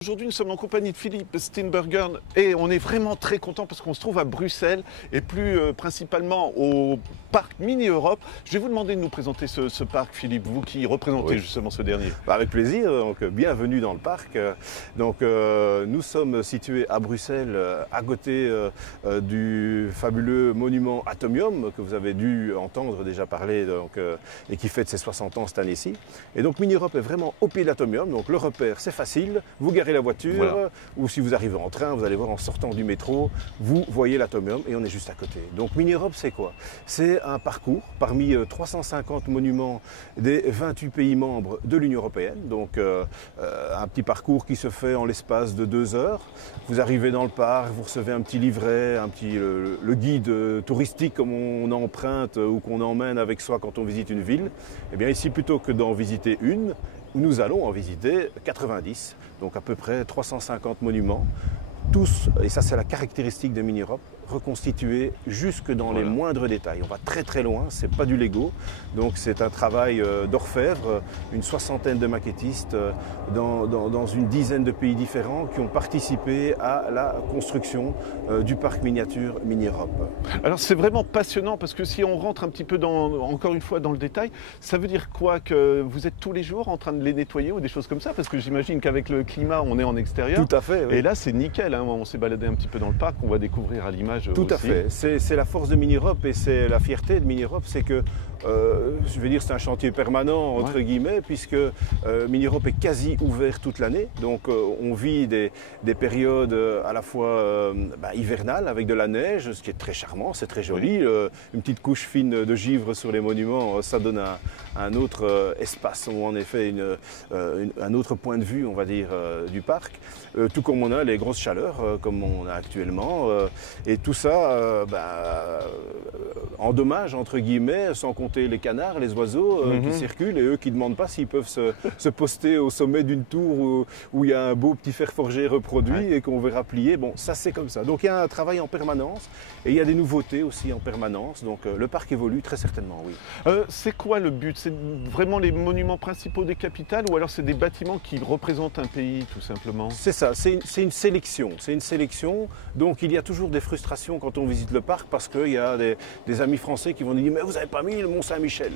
Aujourd'hui, nous sommes en compagnie de Philippe Steenburgen et on est vraiment très content parce qu'on se trouve à Bruxelles et plus principalement au parc Mini Europe. Je vais vous demander de nous présenter ce parc, Philippe, vous qui représentez justement ce dernier. Avec plaisir, donc bienvenue dans le parc. Nous sommes situés à Bruxelles, à côté du fabuleux monument Atomium que vous avez dû entendre déjà parler et qui fête ses 60 ans cette année-ci. Et donc Mini Europe est vraiment au pied de l'Atomium, donc le repère c'est facile, vous garez la voiture, ou si vous arrivez en train, vous allez voir en sortant du métro, vous voyez l'Atomium et on est juste à côté. Donc Mini Europe c'est quoi? C'est un parcours parmi 350 monuments des 28 pays membres de l'Union européenne, donc un petit parcours qui se fait en l'espace de 2 heures. Vous arrivez dans le parc, vous recevez un petit livret, le guide touristique comme on emprunte ou qu'on emmène avec soi quand on visite une ville. Et bien ici, plutôt que d'en visiter une, nous allons en visiter 90, donc à peu près 350 monuments, tous, et ça c'est la caractéristique de Mini Europe, reconstitués jusque dans les moindres détails. On va très très loin, c'est pas du Lego, donc c'est un travail d'orfèvre, une soixantaine de maquettistes dans une dizaine de pays différents qui ont participé à la construction du parc miniature Mini Europe. Alors c'est vraiment passionnant parce que si on rentre un petit peu encore une fois dans le détail, ça veut dire quoi? Que vous êtes tous les jours en train de les nettoyer ou des choses comme ça? Parce que j'imagine qu'avec le climat, on est en extérieur. Tout à fait. Oui. Et là c'est nickel, hein. On s'est baladé un petit peu dans le parc, on va découvrir à l'image. Tout à fait. C'est la force de Mini Europe et c'est la fierté de Mini Europe, c'est que je veux dire c'est un chantier permanent entre guillemets puisque Mini Europe est quasi ouvert toute l'année. Donc on vit des périodes à la fois hivernales avec de la neige, ce qui est très charmant, c'est très joli. Une petite couche fine de givre sur les monuments, ça donne un autre espace, ou en effet un autre point de vue, on va dire, du parc. Tout comme on a les grosses chaleurs comme on a actuellement. Et tout ça en dommage, entre guillemets, sans compter les canards, les oiseaux qui circulent et eux qui ne demandent pas s'ils peuvent se poster au sommet d'une tour où il y a un beau petit fer forgé reproduit et qu'on verra plier. Bon, ça c'est comme ça. Donc il y a un travail en permanence et il y a des nouveautés aussi en permanence. Donc le parc évolue très certainement, oui. C'est quoi le but? C'est vraiment les monuments principaux des capitales ou alors c'est des bâtiments qui représentent un pays tout simplement? C'est ça, c'est une sélection. C'est une sélection. Donc il y a toujours des frustrations quand on visite le parc parce qu'il y a des amis français qui vont nous dire mais vous n'avez pas mis le Mont-Saint-Michel.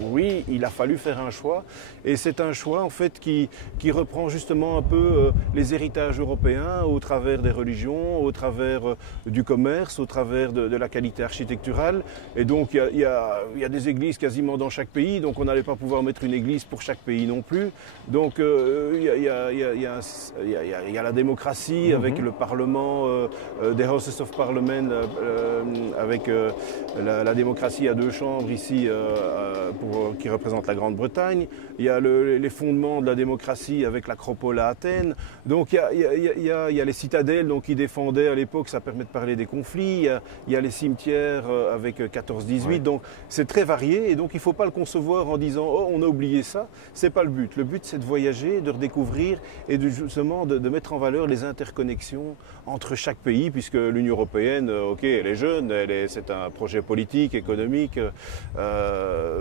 Oui, il a fallu faire un choix et c'est un choix en fait qui reprend justement un peu les héritages européens au travers des religions, au travers du commerce, au travers de la qualité architecturale. Et donc il y a des églises quasiment dans chaque pays, donc on n'allait pas pouvoir mettre une église pour chaque pays non plus. Donc il y a la démocratie avec le Parlement, des Houses of Parliament, avec la démocratie à 2 chambres ici qui représente la Grande-Bretagne. Il y a les fondements de la démocratie avec l'Acropole à Athènes. Donc il y a les citadelles donc, qui défendaient à l'époque, ça permet de parler des conflits. Il y a les cimetières avec 14-18. Donc c'est très varié et donc il ne faut pas le concevoir en disant oh on a oublié ça. C'est pas le but. Le but c'est de voyager, de redécouvrir et justement de mettre en valeur les interconnexions entre chaque pays puisque l'Union européenne, ok, elle est jeune, c'est un projet politique, économique,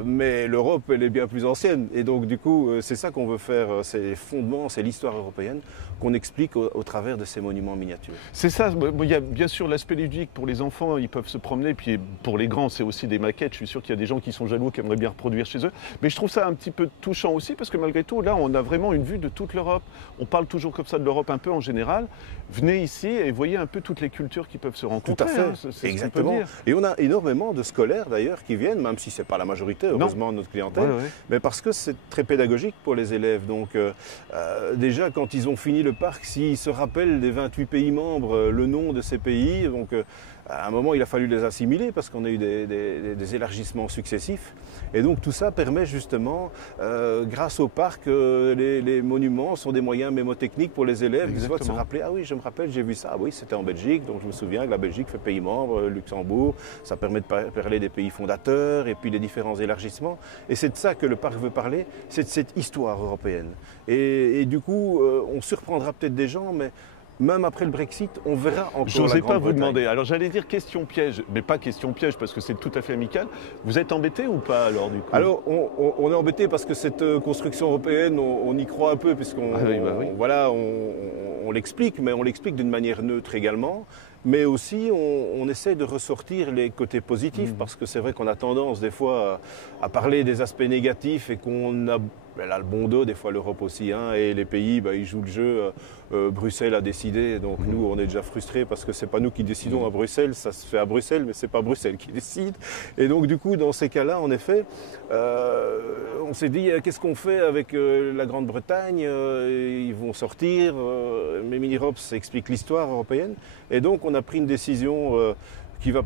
mais l'Europe, elle est bien plus ancienne. Et donc, du coup, c'est ça qu'on veut faire, c'est les fondements, c'est l'histoire européenne qu'on explique au travers de ces monuments miniatures. C'est ça, il y a bien sûr l'aspect ludique pour les enfants, ils peuvent se promener, puis pour les grands, c'est aussi des maquettes. Je suis sûr qu'il y a des gens qui sont jaloux, qui aimeraient bien reproduire chez eux. Mais je trouve ça un petit peu touchant aussi, parce que malgré tout, là, on a vraiment une vue de toute l'Europe. On parle toujours comme ça de l'Europe un peu en général. Venez ici et voyez un peu toutes les cultures qui peuvent se rencontrer. Tout à fait, hein, c'est exactement. Et on a énormément de scolaires d'ailleurs qui viennent, même si ce n'est pas la majorité, heureusement, de notre clientèle, mais parce que c'est très pédagogique pour les élèves. Donc déjà, quand ils ont fini le parc, s'ils se rappellent des 28 pays membres, le nom de ces pays, donc à un moment, il a fallu les assimiler parce qu'on a eu des élargissements successifs. Et donc tout ça permet justement, grâce au parc, les monuments sont des moyens mémotechniques pour les élèves de se rappeler, ah oui, je me rappelle, j'ai vu ça, ah oui, c'était en Belgique, donc je me souviens que la Belgique fait pays membre, Luxembourg, ça permet de parler des pays fondateurs et puis les différents élargissements. Et c'est de ça que le parc veut parler, c'est de cette histoire européenne. Et du coup, on surprendra peut-être des gens, mais même après le Brexit, on verra encore la J'osais pas vous Grande-Bretagne. demander. Alors j'allais dire question piège, mais pas question piège parce que c'est tout à fait amical. Vous êtes embêté ou pas alors du coup? Alors, on est embêté parce que cette construction européenne, on y croit un peu, puisqu'on voilà, on l'explique, mais on l'explique d'une manière neutre également. Mais aussi, on essaie de ressortir les côtés positifs, parce que c'est vrai qu'on a tendance des fois à parler des aspects négatifs et qu'on a elle a le bon dos, des fois l'Europe aussi, hein, et les pays, ils jouent le jeu. Bruxelles a décidé, donc nous, on est déjà frustrés parce que c'est pas nous qui décidons à Bruxelles, ça se fait à Bruxelles, mais c'est pas Bruxelles qui décide. Et donc, du coup, dans ces cas-là, en effet, on s'est dit, qu'est-ce qu'on fait avec la Grande-Bretagne? Ils vont sortir, mais Minirops explique l'histoire européenne. Et donc, on a pris une décision qui va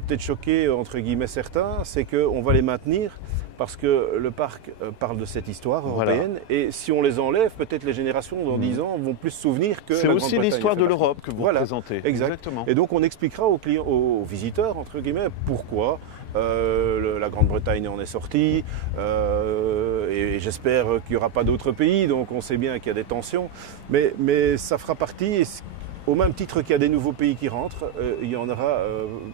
peut-être choquer, entre guillemets, certains, c'est qu'on va les maintenir parce que le parc parle de cette histoire européenne. Voilà. Et si on les enlève, peut-être les générations dans 10 ans vont plus se souvenir que c'est aussi l'histoire de l'Europe que vous présentez. Exactement. Et donc on expliquera aux clients, aux visiteurs, entre guillemets, pourquoi la Grande-Bretagne en est sortie. Et j'espère qu'il n'y aura pas d'autres pays, donc on sait bien qu'il y a des tensions. Mais ça fera partie... Au même titre qu'il y a des nouveaux pays qui rentrent, il y en aura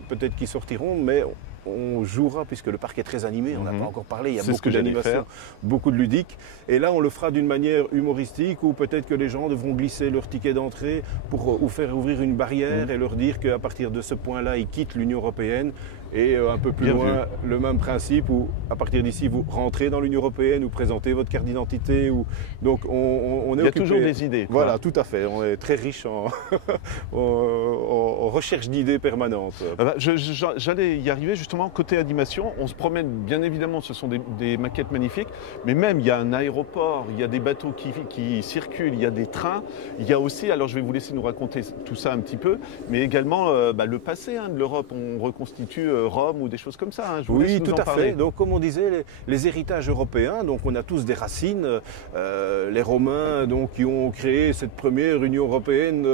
peut-être qui sortiront, mais on jouera, puisque le parc est très animé, on n'a pas encore parlé, il y a beaucoup d'animation, beaucoup de ludique. Et là, on le fera d'une manière humoristique, où peut-être que les gens devront glisser leur ticket d'entrée pour faire ouvrir une barrière et leur dire qu'à partir de ce point-là, ils quittent l'Union européenne. Et un peu plus loin, le même principe où, à partir d'ici, vous rentrez dans l'Union européenne ou présentez votre carte d'identité. Donc, on est Il y a toujours des idées. Quoi. Voilà, tout à fait. On est très riche en recherche d'idées permanentes. J'allais y arriver justement. Côté animation, on se promène, bien évidemment, ce sont des maquettes magnifiques, mais même il y a un aéroport, il y a des bateaux qui circulent, il y a des trains. Il y a aussi, alors je vais vous laisser nous raconter tout ça un petit peu, mais également le passé de l'Europe. On reconstitue Rome ou des choses comme ça. Je vous laisse nous tout en à parler. fait. Donc, comme on disait, les héritages européens, donc on a tous des racines. Les Romains, donc, qui ont créé cette première Union européenne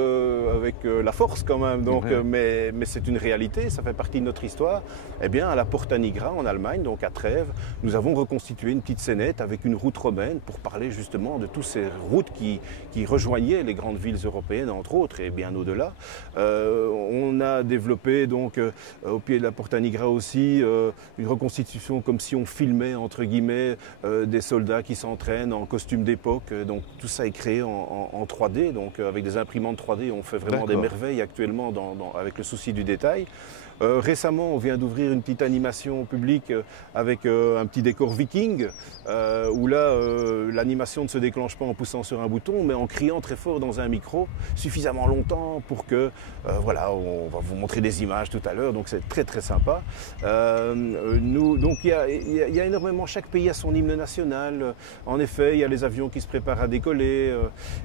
avec la force quand même. Donc, mais c'est une réalité, ça fait partie de notre histoire. Eh bien, à la Porta Nigra en Allemagne, donc à Trèves, nous avons reconstitué une petite scénette avec une route romaine pour parler justement de toutes ces routes qui rejoignaient les grandes villes européennes, entre autres, et bien au-delà. On a développé donc au pied de la Porta Nigra aussi une reconstitution comme si on filmait entre guillemets des soldats qui s'entraînent en costume d'époque. Donc tout ça est créé en 3D, donc avec des imprimantes 3D, on fait vraiment des merveilles actuellement avec le souci du détail. Récemment, on vient d'ouvrir une petite animation publique avec un petit décor viking, où là, l'animation ne se déclenche pas en poussant sur un bouton, mais en criant très fort dans un micro, suffisamment longtemps pour que, voilà, on va vous montrer des images tout à l'heure, donc c'est très très sympa. Donc il y a énormément, chaque pays a son hymne national, en effet, il y a les avions qui se préparent à décoller,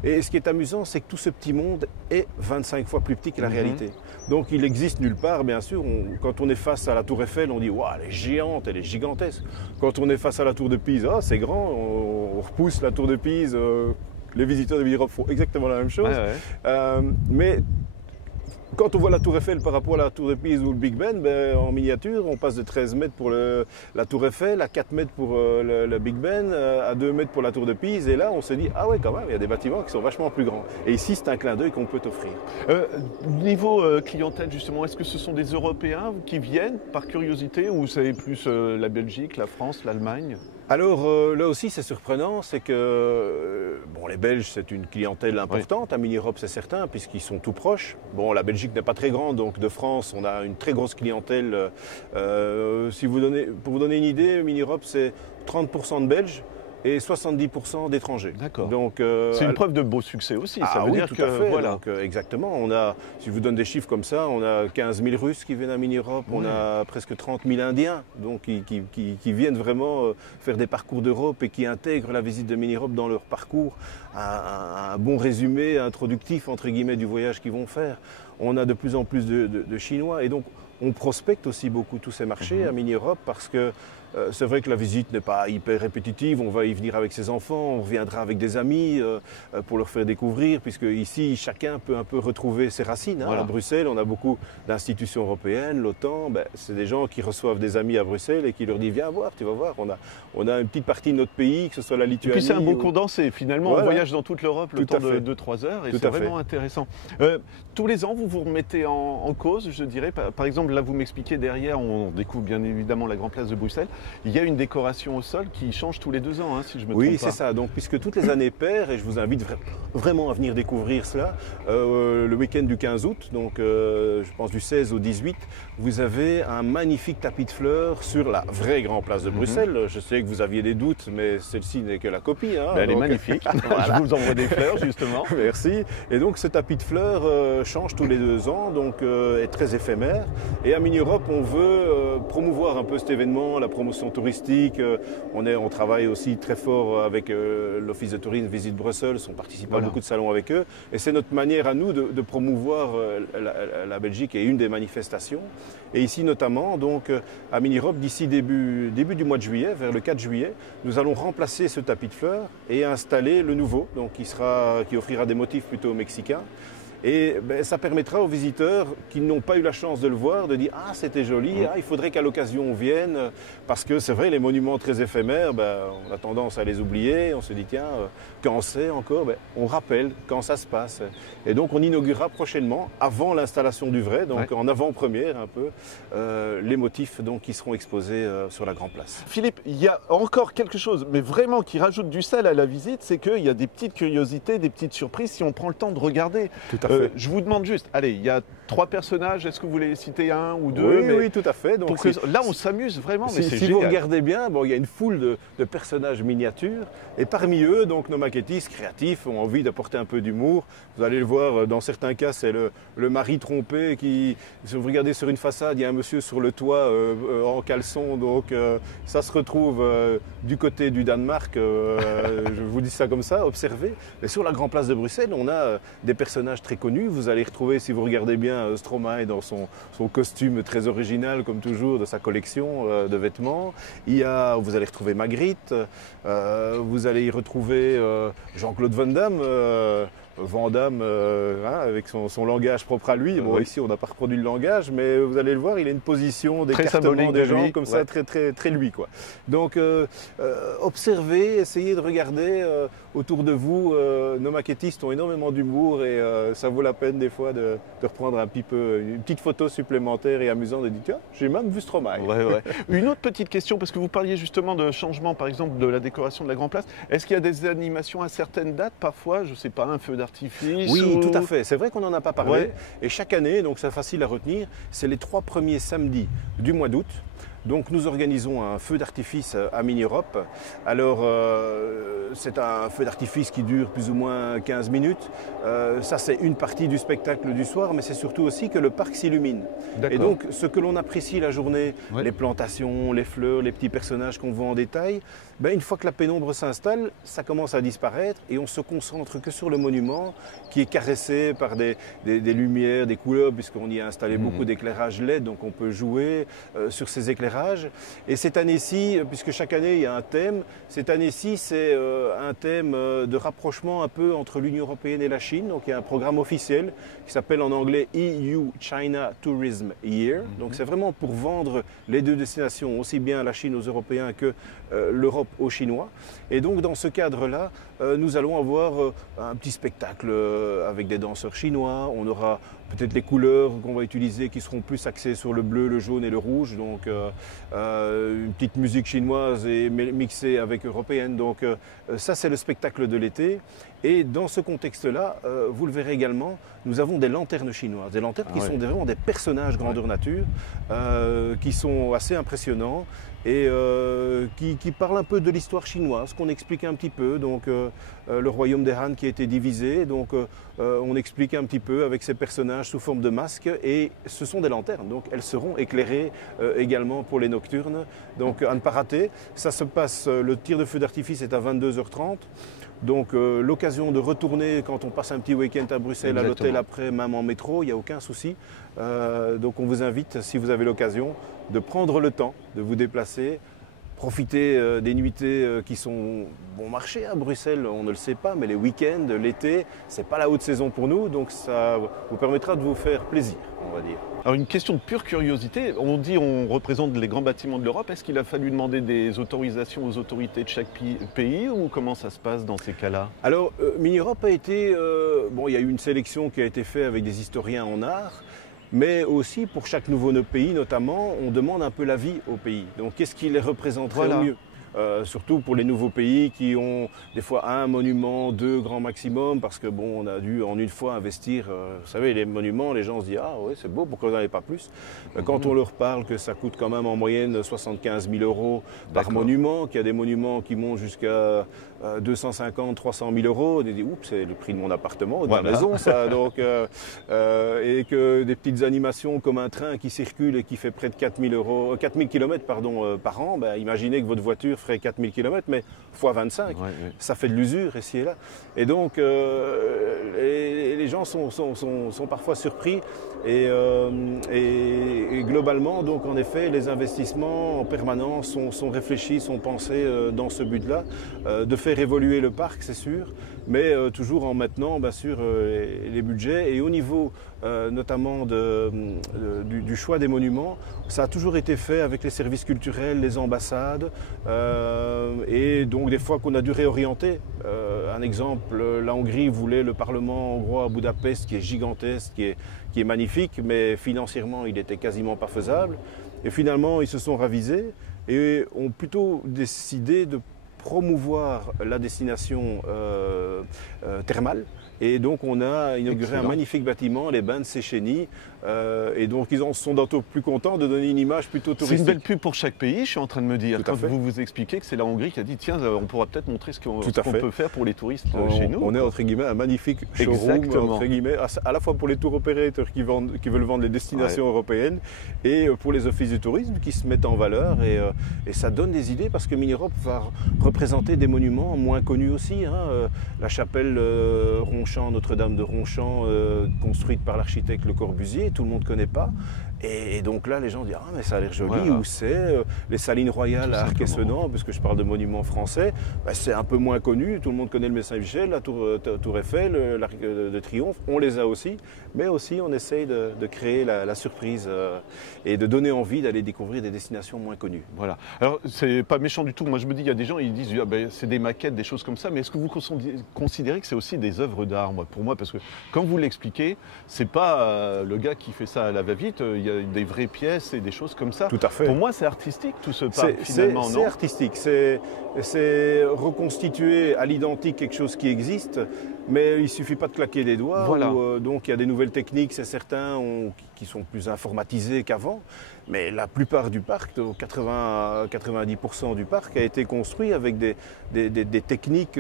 et ce qui est amusant, c'est que tout ce petit monde est 25 fois plus petit que la réalité. Donc il existe nulle part, bien sûr. Quand on est face à la Tour Eiffel, on dit waouh, elle est géante, elle est gigantesque. Quand on est face à la Tour de Pise, c'est grand, on repousse la Tour de Pise. Les visiteurs de Minirops font exactement la même chose. Mais quand on voit la Tour Eiffel par rapport à la Tour de Pise ou le Big Ben, en miniature, on passe de 13 mètres pour la Tour Eiffel, à 4 mètres pour le Big Ben, à 2 mètres pour la Tour de Pise. Et là, on se dit, ah ouais, quand même, il y a des bâtiments qui sont vachement plus grands. Et ici, c'est un clin d'œil qu'on peut offrir. Niveau clientèle, justement, est-ce que ce sont des Européens qui viennent par curiosité ou c'est plus la Belgique, la France, l'Allemagne ? Alors là aussi c'est surprenant, c'est que les Belges c'est une clientèle importante, à Minirops c'est certain puisqu'ils sont tout proches. Bon, la Belgique n'est pas très grande, donc de France on a une très grosse clientèle. Pour vous donner une idée, Minirops c'est 30% de Belges et 70% d'étrangers. D'accord. Donc c'est une preuve de beau succès aussi. Ça veut dire tout que à fait. Voilà. Donc, exactement. On a, si je vous donne des chiffres comme ça, on a 15 000 Russes qui viennent à Minirops, on a presque 30 000 Indiens, donc qui viennent vraiment faire des parcours d'Europe et qui intègrent la visite de Minirops dans leur parcours, un bon résumé introductif entre guillemets du voyage qu'ils vont faire. On a de plus en plus de Chinois et donc On prospecte aussi beaucoup tous ces marchés à Mini-Europe parce que c'est vrai que la visite n'est pas hyper répétitive, on va y venir avec ses enfants, on reviendra avec des amis pour leur faire découvrir, puisque ici chacun peut un peu retrouver ses racines. Voilà. À Bruxelles, on a beaucoup d'institutions européennes, l'OTAN, c'est des gens qui reçoivent des amis à Bruxelles et qui leur disent viens voir, tu vas voir, on a une petite partie de notre pays, que ce soit la Lituanie. Et puis c'est un beau condensé, finalement, on voyage dans toute l'Europe le temps de 2-3 heures et c'est vraiment intéressant. Tous les ans, vous vous remettez en cause, je dirais. Par exemple, là, vous m'expliquez derrière, on découvre bien évidemment la Grande Place de Bruxelles. Il y a une décoration au sol qui change tous les 2 ans, si je me trompe pas. Oui, c'est ça. Donc, puisque toutes les années paires, et je vous invite vraiment à venir découvrir cela, le week-end du 15 août, donc je pense du 16 au 18, vous avez un magnifique tapis de fleurs sur la vraie Grande Place de Bruxelles. Je sais que vous aviez des doutes, mais celle-ci n'est que la copie. Elle est magnifique. Je vous envoie des fleurs, justement. Merci. Et donc, ce tapis de fleurs change tous les 2 ans, donc est très éphémère. Et à Mini-Europe, on veut promouvoir un peu cet événement, la promotion touristique. On travaille aussi très fort avec l'Office de tourisme Visite Bruxelles. On participe à beaucoup de salons avec eux. Et c'est notre manière à nous de promouvoir la Belgique et une des manifestations. Et ici notamment, donc à Mini-Europe, d'ici début du mois de juillet, vers le 4 juillet, nous allons remplacer ce tapis de fleurs et installer le nouveau, donc qui offrira des motifs plutôt mexicains. Et ça permettra aux visiteurs qui n'ont pas eu la chance de le voir de dire « Ah, c'était joli, il faudrait qu'à l'occasion on vienne ». Parce que c'est vrai, les monuments très éphémères, on a tendance à les oublier. On se dit « Tiens, quand c'est encore ?» On rappelle quand ça se passe. Et donc on inaugurera prochainement, avant l'installation du vrai, donc en avant-première un peu, les motifs donc, qui seront exposés sur la Grande Place. Philippe, il y a encore quelque chose, mais vraiment qui rajoute du sel à la visite, c'est qu'il y a des petites curiosités, des petites surprises si on prend le temps de regarder. Tout à fait. Je vous demande juste, allez, il y a 3 personnages, est-ce que vous voulez citer un ou 2? Oui, tout à fait. Donc, là, on s'amuse vraiment, mais c'est si génial. vous regardez bien, il y a une foule de personnages miniatures, et parmi eux, donc, nos maquettistes créatifs ont envie d'apporter un peu d'humour. Vous allez le voir, dans certains cas, c'est le mari trompé qui, si vous regardez sur une façade, il y a un monsieur sur le toit en caleçon, donc ça se retrouve du côté du Danemark, je vous dis ça comme ça, observez. Mais sur la Grande Place de Bruxelles, on a des personnages très connus. Vous allez retrouver, si vous regardez bien, Stromae dans son costume très original, comme toujours, de sa collection de vêtements. Vous allez retrouver Magritte, vous allez y retrouver Jean-Claude Van Damme, avec son langage propre à lui. Bon, ici, on n'a pas reproduit le langage, mais vous allez le voir, il a une position d'écartement des gens comme ça, très, très, très lui, quoi. Donc, observez, essayez de regarder autour de vous. Nos maquettistes ont énormément d'humour et ça vaut la peine des fois de reprendre un petit peu une petite photo supplémentaire et amusante et de dire tiens, j'ai même vu Stromae. Une autre petite question, parce que vous parliez justement de changement, par exemple, de la décoration de la Grande Place. Est-ce qu'il y a des animations à certaines dates, parfois, je ne sais pas, un feu d'artifice? Oui, tout à fait. C'est vrai qu'on n'en a pas parlé. Et chaque année, donc c'est facile à retenir, c'est les 3 premiers samedis du mois d'août. Donc nous organisons un feu d'artifice à Mini-Europe. Alors c'est un feu d'artifice qui dure plus ou moins 15 minutes. Ça c'est une partie du spectacle du soir, mais c'est surtout aussi que le parc s'illumine. Et donc ce que l'on apprécie la journée, les plantations, les fleurs, les petits personnages qu'on voit en détail, une fois que la pénombre s'installe, ça commence à disparaître et on se concentre que sur le monument qui est caressé par des lumières, des couleurs, puisqu'on y a installé beaucoup d'éclairage LED, donc on peut jouer sur ces éclairages. Et cette année-ci, puisque chaque année il y a un thème, cette année-ci c'est un thème de rapprochement un peu entre l'Union européenne et la Chine. Donc il y a un programme officiel qui s'appelle en anglais EU-China Tourism Year. Donc c'est vraiment pour vendre les 2 destinations, aussi bien la Chine aux Européens que l'Europe aux Chinois. Et donc dans ce cadre-là, nous allons avoir un petit spectacle avec des danseurs chinois. On aura peut-être les couleurs qu'on va utiliser qui seront plus axées sur le bleu, le jaune et le rouge. Donc une petite musique chinoise et mixée avec européenne. Donc ça c'est le spectacle de l'été. Et dans ce contexte-là, vous le verrez également, nous avons des lanternes chinoises. Des lanternes qui sont vraiment des personnages grandeur nature, qui sont assez impressionnants et qui parlent un peu de l'histoire chinoise, qu'on explique un petit peu. Donc le royaume des Han qui a été divisé. Donc on explique un petit peu avec ces personnages sous forme de masques et ce sont des lanternes, donc elles seront éclairées également pour les nocturnes. Donc à ne pas rater, ça se passe, le tir de feu d'artifice est à 22h30. Donc l'occasion de retourner quand on passe un petit week-end à Bruxelles, Exactement. à l'hôtel après, même en métro, il n'y a aucun souci. Donc on vous invite, si vous avez l'occasion, de prendre le temps de vous déplacer, profiter des nuitées qui sont bon marché à Bruxelles, on ne le sait pas, mais les week-ends, l'été, c'est pas la haute saison pour nous, donc ça vous permettra de vous faire plaisir, on va dire. Alors une question de pure curiosité, on dit on représente les grands bâtiments de l'Europe, est-ce qu'il a fallu demander des autorisations aux autorités de chaque pays ou comment ça se passe dans ces cas-là? Alors Mini-Europe a été, bon il y a eu une sélection qui a été faite avec des historiens en art, mais aussi pour chaque nouveau pays notamment, on demande un peu l'avis au pays. Donc qu'est-ce qui les représenterait Voilà. au mieux? Surtout pour les nouveaux pays qui ont des fois un monument, deux grand maximum, parce que bon, on a dû en une fois investir. Vous savez, les monuments, les gens se disent ah ouais c'est beau, pourquoi vous n'en avez pas plus? Quand on leur parle que ça coûte quand même en moyenne 75 000 euros par monument, qu'il y a des monuments qui montent jusqu'à 250, 300 000 euros, on dit oups, c'est le prix de mon appartement, de ma maison ça. Donc, et que des petites animations comme un train qui circule et qui fait près de 4000 km par an, ben, imaginez que votre voiture ferait 4000 km, mais fois 25, ça fait de l'usure ici et là. Et donc, les gens sont parfois surpris et globalement, donc en effet, les investissements en permanence sont réfléchis, sont pensés dans ce but-là, de faire évoluer le parc, c'est sûr, mais toujours en maintenant, bien sûr, les budgets. Et au niveau notamment du choix des monuments, ça a toujours été fait avec les services culturels, les ambassades, et donc des fois qu'on a dû réorienter. Un exemple, la Hongrie voulait le Parlement hongrois à Budapest, qui est gigantesque, qui est magnifique, mais financièrement, il était quasiment pas faisable. Et finalement, ils se sont ravisés et ont plutôt décidé de promouvoir la destination thermale. Et donc on a inauguré un magnifique bâtiment, les bains de Széchenyi, et donc ils en sont d'autant plus contents de donner une image plutôt touristique. C'est une belle pub pour chaque pays, je suis en train de me dire. Tout à fait. Quand vous expliquez que c'est la Hongrie qui a dit tiens, on pourra peut-être montrer ce qu'on peut faire pour les touristes chez nous. On est entre guillemets un magnifique showroom, entre guillemets, à la fois pour les tour opérateurs qui veulent vendre les destinations européennes et pour les offices du tourisme qui se mettent en valeur, et ça donne des idées parce que Mini-Europe va représenter des monuments moins connus aussi. La chapelle Ronchamp, Notre-Dame de Ronchamp, construite par l'architecte Le Corbusier, tout le monde ne connaît pas. Et donc là, les gens disent ah mais ça a l'air joli, où c'est les Salines Royales à Arc-et-Senans, puisque je parle de monuments français, c'est un peu moins connu, tout le monde connaît le Mont-Saint-Michel, la Tour Eiffel, l'Arc de Triomphe, on les a aussi, mais aussi on essaye de créer la surprise et de donner envie d'aller découvrir des destinations moins connues. Voilà. Alors c'est pas méchant du tout, moi je me dis, il y a des gens, ils disent c'est des maquettes, des choses comme ça, mais est-ce que vous considérez que c'est aussi des œuvres d'art? Pour moi, parce que quand vous l'expliquez, c'est pas le gars qui fait ça à la va-vite, il y a des vraies pièces et des choses comme ça. Tout à fait. Pour moi, c'est artistique tout ce parc finalement, non? C'est artistique, c'est reconstituer à l'identique quelque chose qui existe, mais il ne suffit pas de claquer des doigts. Voilà. Donc il y a des nouvelles techniques, c'est certain, qui sont plus informatisées qu'avant, mais la plupart du parc, 80-90% du parc a été construit avec des techniques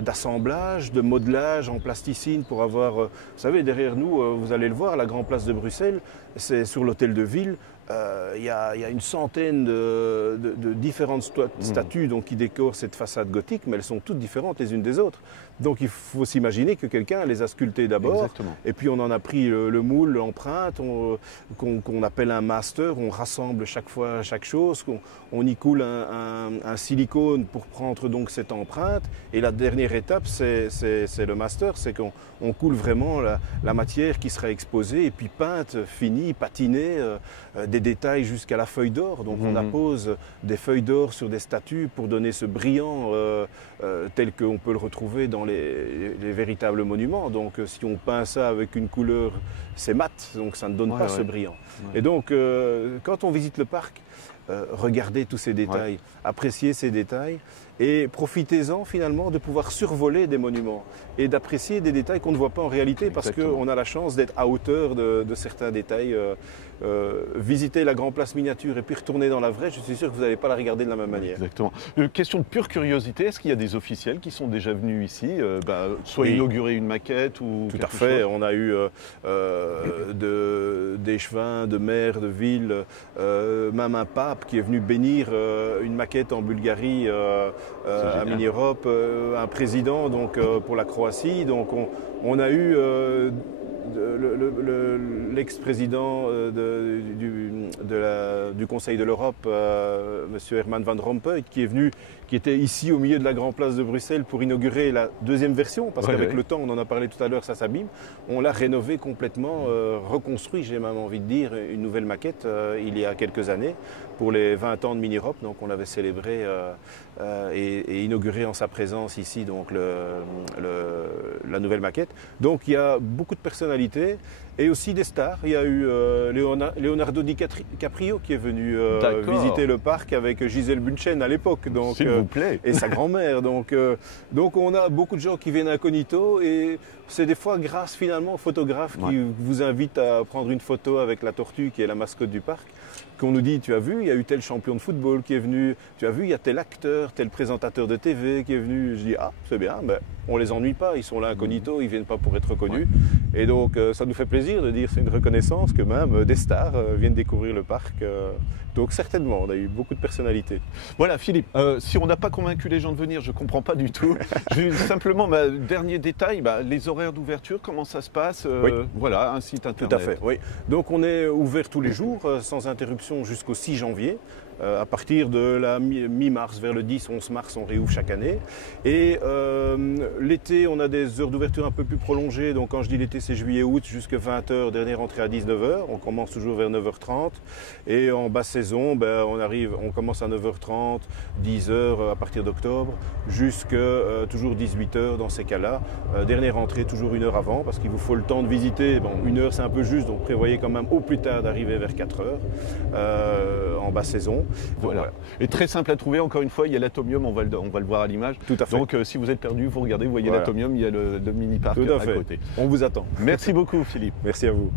d'assemblage, de modelage en plasticine pour avoir... vous savez, derrière nous, vous allez le voir, la Grande Place de Bruxelles, c'est sur l'hôtel de ville. Il y a une centaine de différentes statues donc, qui décorent cette façade gothique, mais elles sont toutes différentes les unes des autres. Donc il faut s'imaginer que quelqu'un les a sculptées d'abord, et puis on en a pris le moule, l'empreinte, qu'on appelle un master, on rassemble chaque fois chaque chose, on y coule un silicone pour prendre donc cette empreinte, et la dernière étape c'est le master, c'est qu'on coule vraiment la matière qui sera exposée, et puis peinte, finie, patinée, des détails jusqu'à la feuille d'or. Donc on appose des feuilles d'or sur des statues pour donner ce brillant tel qu'on peut le retrouver dans les véritables monuments. Donc si on peint ça avec une couleur, c'est mat, donc ça ne donne pas ce brillant. Et donc quand on visite le parc, regardez tous ces détails, appréciez ces détails Et profitez-en finalement de pouvoir survoler des monuments et d'apprécier des détails qu'on ne voit pas en réalité parce Exactement. qu'on a la chance d'être à hauteur de certains détails. Visiter la Grand Place miniature et puis retourner dans la vraie, je suis sûr que vous n'allez pas la regarder de la même manière. Exactement. Question de pure curiosité, est-ce qu'il y a des officiels qui sont déjà venus ici, soit Oui. inaugurer une maquette ou Tout à quelque fait. chose? On a eu d'échevins, de maires de villes, même un pape qui est venu bénir une maquette en Bulgarie à génial. Mini-Europe, un président donc, pour la Croatie. Donc on a eu l'ex-président du Conseil de l'Europe, M. Herman Van Rompuy, qui est venu, qui était ici au milieu de la Grande Place de Bruxelles pour inaugurer la deuxième version, parce Ouais, qu'avec ouais. le temps, on en a parlé tout à l'heure, ça s'abîme. On l'a rénové complètement, reconstruit, j'ai même envie de dire, une nouvelle maquette il y a quelques années pour les 20 ans de Mini-Europe. Donc on l'avait célébré et inauguré en sa présence ici, donc la nouvelle maquette. Donc il y a beaucoup de personnalités et aussi des stars. Il y a eu Leonardo DiCaprio qui est venu D'accord. visiter le parc avec Gisèle Bündchen à l'époque. Donc, S'il vous plaît. et sa grand-mère. Donc on a beaucoup de gens qui viennent incognito et c'est des fois grâce finalement aux photographes qui vous invitent à prendre une photo avec la tortue qui est la mascotte du parc. Qu'on nous dit, tu as vu, il y a eu tel champion de football qui est venu, tu as vu, il y a tel acteur, tel présentateur de TV qui est venu. Je dis, ah, c'est bien, ben, on les ennuie pas, ils sont là incognito, ils viennent pas pour être connus. Et donc, ça nous fait plaisir de dire, c'est une reconnaissance que même des stars viennent découvrir le parc. Donc, certainement, on a eu beaucoup de personnalités. Voilà, Philippe, si on n'a pas convaincu les gens de venir, je ne comprends pas du tout. Simplement, dernier détail, les horaires d'ouverture, comment ça se passe Oui. Voilà, un site Tout internet. à fait, oui. Donc on est ouvert tous les jours, sans interruption, jusqu'au 6 janvier. À partir de la mi-mars vers le 10-11 mars, on réouvre chaque année. Et l'été, on a des heures d'ouverture un peu plus prolongées. Donc quand je dis l'été, c'est juillet-août jusqu'à 20h, dernière entrée à 19h. On commence toujours vers 9h30. Et en basse saison, on commence à 9h30, 10h à partir d'octobre, jusqu'à toujours 18h dans ces cas-là. Dernière entrée toujours 1 heure avant, parce qu'il vous faut le temps de visiter. Bon, 1 heure, c'est un peu juste, donc prévoyez quand même au plus tard d'arriver vers 4h en basse saison. Voilà. Et très simple à trouver, encore une fois, il y a l'Atomium, on va le voir à l'image. Tout à fait. Donc si vous êtes perdu, vous regardez, vous voyez Voilà. l'Atomium, il y a le mini-parc Tout à à fait. côté. On vous attend. Merci beaucoup, Philippe. Merci à vous.